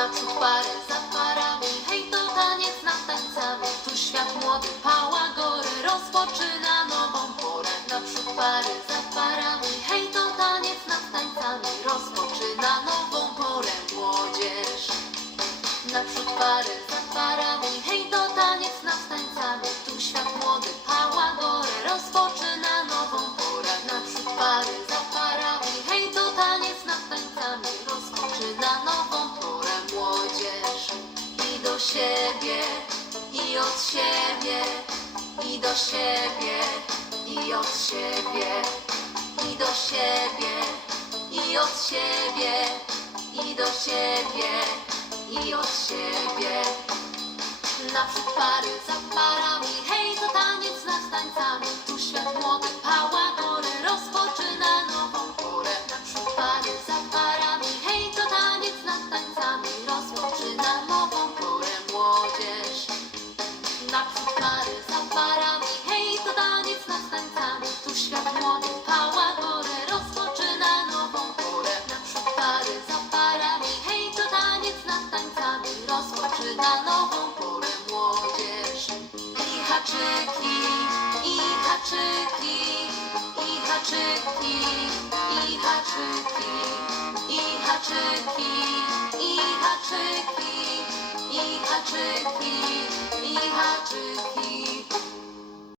Naprzód pary za parami, hej to taniec nad tańcami. Tu świat młody pała gory, rozpoczyna nową porę. Naprzód pary za parami, hej to taniec nad tańcami. Rozpoczyna nową siebie, i od siebie, i do siebie, i od siebie, i do siebie, i od siebie, i do siebie, i od siebie. Naprzód pary za parami, hej to taniec nad tańcami. Haczyki, i haczyki, i haczyki, i haczyki, i haczyki, i haczyki, i haczyki.